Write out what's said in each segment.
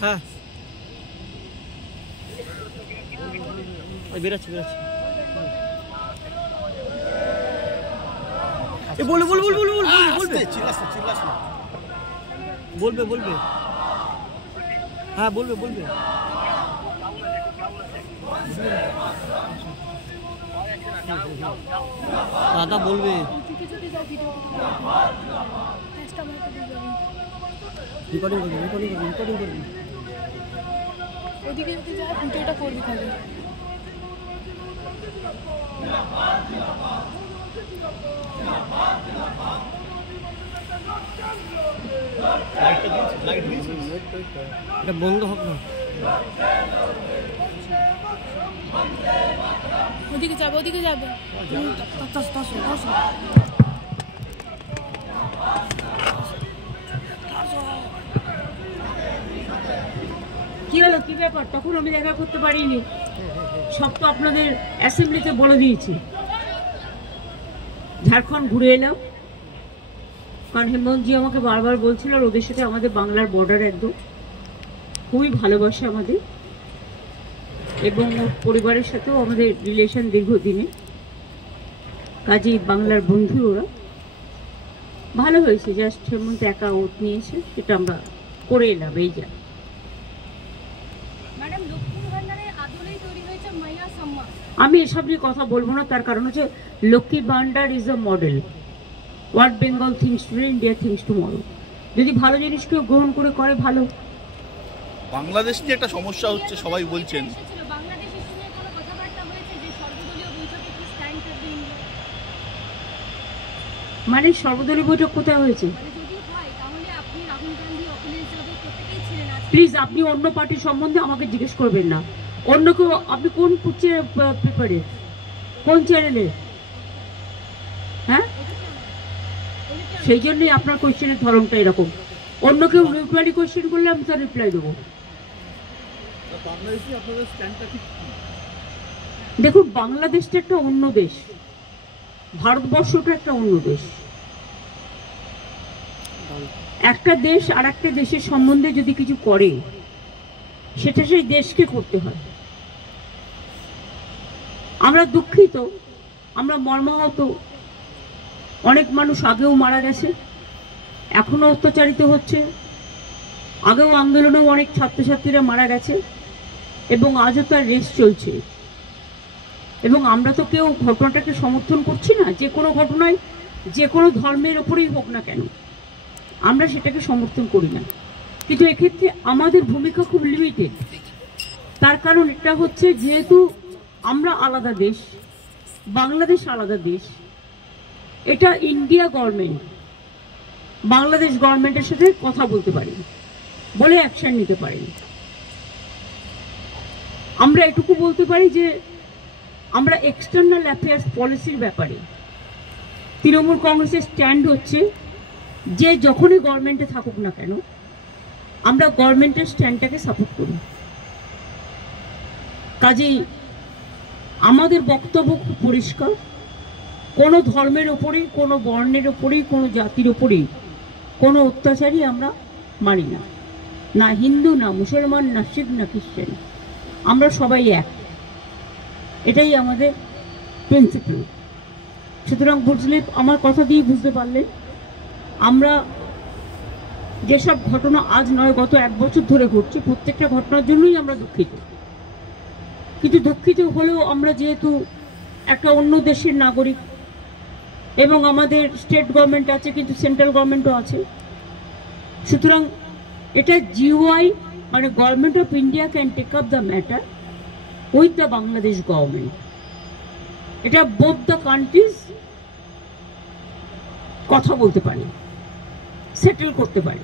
হ্যাঁ বেরাচ্ছি বেরাচ্ছি বলবে বলবে বলবে বলবে বলবে বলবে হ্যাঁ বলবে বলবে দাদা বলবে রেকর্ডিং করবি রেকর্ডিং করবি রেকর্ডিং করবি ওদিকে যদি যায় ভিডিওটা করবি খালি এটা বন্ধ হবে না ওদিকে যাবে ওদিকে যাবে কি হলো কি ব্যাপার তখন আমি দেখা করতে পারিনি সব তো আপনাদের অ্যাসেম্বলিতে বলে দিয়েছি ঝাড়খণ্ড ঘুরে এলাম কারণ হেমন্তজি আমাকে বারবার বলছিল আর ওদের সাথে আমাদের বাংলার বর্ডার একদম খুবই ভালোবাসে আমাদের এবং ওর পরিবারের সাথেও আমাদের রিলেশন দীর্ঘদিনে কাজেই বাংলার বন্ধু ওরা ভালো হয়েছে জাস্ট হেমন্ত একা ওট নিয়েছে সেটা আমরা করে এলাম এই যা আমি এসব নিয়ে কথা বলবো না তার কারণ হচ্ছে Lakshmi Bhandar is a model what Bengal thinks today India thinks tomorrow যদি ভালো জিনিস কেউ গ্রহণ করে ভালো বাংলাদেশ নিয়ে একটা সমস্যা হচ্ছে সবাই বলছেন মানে সর্বদলীয় বৈঠক কোথায় হয়েছে প্লিজ আপনি অন্য পার্টির সম্বন্ধে আমাকে জিজ্ঞেস করবেন না অন্য কেউ আপনি কোন পেপারে কোন চ্যানেলে হ্যাঁ সেই জন্যই আপনার কোয়েশ্চেনের ধরনটা এরকম অন্য কেউ নিউট্রালি কোয়েশ্চেন করলে আমি তার রিপ্লাই দেবো দেখুন বাংলাদেশটা একটা অন্য দেশ ভারতবর্ষটা একটা অন্য দেশ একটা দেশ আর একটা দেশের সম্বন্ধে যদি কিছু করে সেটা সেই দেশকে করতে হয় আমরা দুঃখিত আমরা মর্মাহত অনেক মানুষ আগেও মারা গেছে এখনো অত্যাচারিত হচ্ছে আগেও আন্দোলনেও অনেক ছাত্রছাত্রীরা মারা গেছে এবং আজও তার রেস চলছে এবং আমরা তো কেউ ঘটনাটাকে সমর্থন করছি না যে কোনো ঘটনায় যে কোনো ধর্মের ওপরেই হোক না কেন আমরা সেটাকে সমর্থন করি না কিন্তু এক্ষেত্রে আমাদের ভূমিকা খুব লিমিটেড তার কারণ এটা হচ্ছে যেহেতু আমরা আলাদা দেশ বাংলাদেশ আলাদা দেশ এটা ইন্ডিয়া গভর্নমেন্ট বাংলাদেশ গভর্নমেন্টের সাথে কথা বলতে পারি বলে অ্যাকশন নিতে পারি আমরা এটুকু বলতে পারি যে আমরা এক্সটার্নাল অ্যাফেয়ার্স পলিসির ব্যাপারে তৃণমূল কংগ্রেসের স্ট্যান্ড হচ্ছে যে যখনই গভর্নমেন্টে থাকুক না কেন আমরা গভর্নমেন্টের স্ট্যান্ডটাকে সাপোর্ট করি কাজেই আমাদের বক্তব্য খুব পরিষ্কার কোনো ধর্মের ওপরেই কোনো বর্ণের ওপরেই কোনো জাতির ওপরেই কোনো অত্যাচারই আমরা মানি না না হিন্দু না মুসলমান না শিখ না খ্রিস্টান আমরা সবাই এক এটাই আমাদের প্রিন্সিপাল সুতরাং বুঝলে আমার কথা দিয়ে বুঝতে পারলেন আমরা যেসব ঘটনা আজ নয় গত 1 বছর ধরে ঘটছে প্রত্যেকটা ঘটনার জন্যই আমরা দুঃখিত কিন্তু দুঃখিত হলেও আমরা যেহেতু একটা অন্য দেশের নাগরিক এবং আমাদের স্টেট গভর্নমেন্ট আছে কিন্তু সেন্ট্রাল গভর্নমেন্টও আছে সুতরাং এটা জিওআই মানে government of India can take up the matter with the Bangladesh government এটা বোথ দ্য কান্ট্রিজ কথা বলতে পারে সেটেল করতে পারে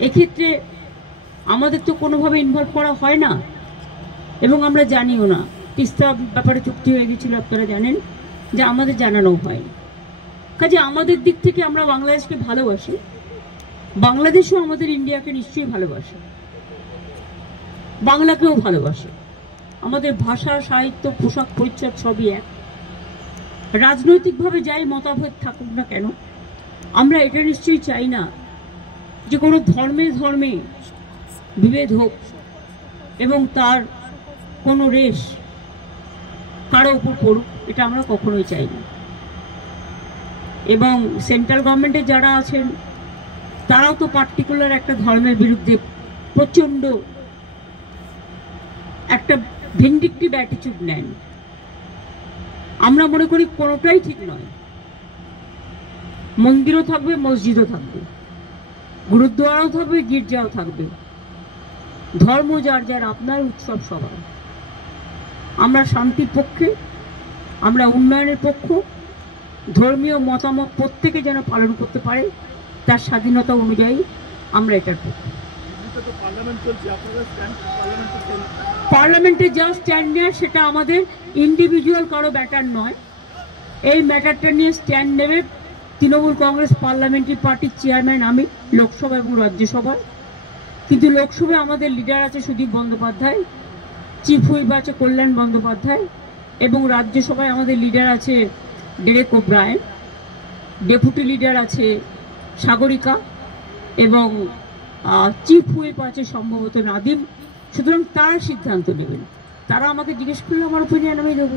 এক্ষেত্রে আমাদের তো কোনোভাবে ইনভলভ করা হয় না এবং আমরা জানিও না তিস্তা ব্যাপারে চুক্তি হয়ে গেছিল আপনারা জানেন যে আমাদের জানানো হয় কাজে আমাদের দিক থেকে আমরা বাংলাদেশকে ভালোবাসি বাংলাদেশও আমাদের ইন্ডিয়াকে নিশ্চয়ই ভালোবাসে বাংলাকেও ভালোবাসে আমাদের ভাষা সাহিত্য পোশাক পরিচ্ছদ সবই এক রাজনৈতিকভাবে যাই মতাভেদ থাকুক না কেন আমরা এটা নিশ্চয়ই চাই না যে কোনো ধর্মে ধর্মে বিভেদ হোক এবং তার কোনো রেশ কারো উপর পড়ুক, এটা আমরা কখনোই চাই না। এবং সেন্ট্রাল গভর্নমেন্টে যারা আছেন তারাও তো পার্টিকুলার একটা ধর্মের বিরুদ্ধে প্রচণ্ড একটা ভিন্ডিকটিভ অ্যাটিটিউড নেন। আমরা মনে করি কোনোটাই ঠিক নয়। মন্দিরও থাকবে, মসজিদও থাকবে, গুরুদ্বারাও থাকবে, গির্জাও থাকবে, ধর্ম যার যার, আপনার উৎসব সবার। আমরা শান্তির পক্ষে, আমরা উন্নয়নের পক্ষ। ধর্মীয় মতামত প্রত্যেকে যেন পালন করতে পারে তার স্বাধীনতা অনুযায়ী, আমরা এটার পক্ষে। পার্লামেন্টে যা স্ট্যান্ড নেয় সেটা আমাদের ইন্ডিভিজুয়াল কারো ব্যাটার নয়। এই ম্যাটারটা নিয়ে স্ট্যান্ড নেবে তৃণমূল কংগ্রেস পার্লামেন্টারি পার্টির চেয়ারম্যান আমি, লোকসভা এবং রাজ্যসভায়। কিন্তু লোকসভায় আমাদের লিডার আছে সুদীপ বন্দ্যোপাধ্যায়, চিফ হুইপ আছে কল্যাণ বন্দ্যোপাধ্যায়, এবং রাজ্যসভায় আমাদের লিডার আছে ডেরেক ওব্রায়েন, ডেপুটি লিডার আছে সাগরিকা, এবং চিফ হুইপ আছে সম্ভবত নাদিম। সুতরাং তারা সিদ্ধান্ত নেবেন। তারা আমাকে জিজ্ঞেস করলে আমার ওপিনিয়ন আমি দেবো।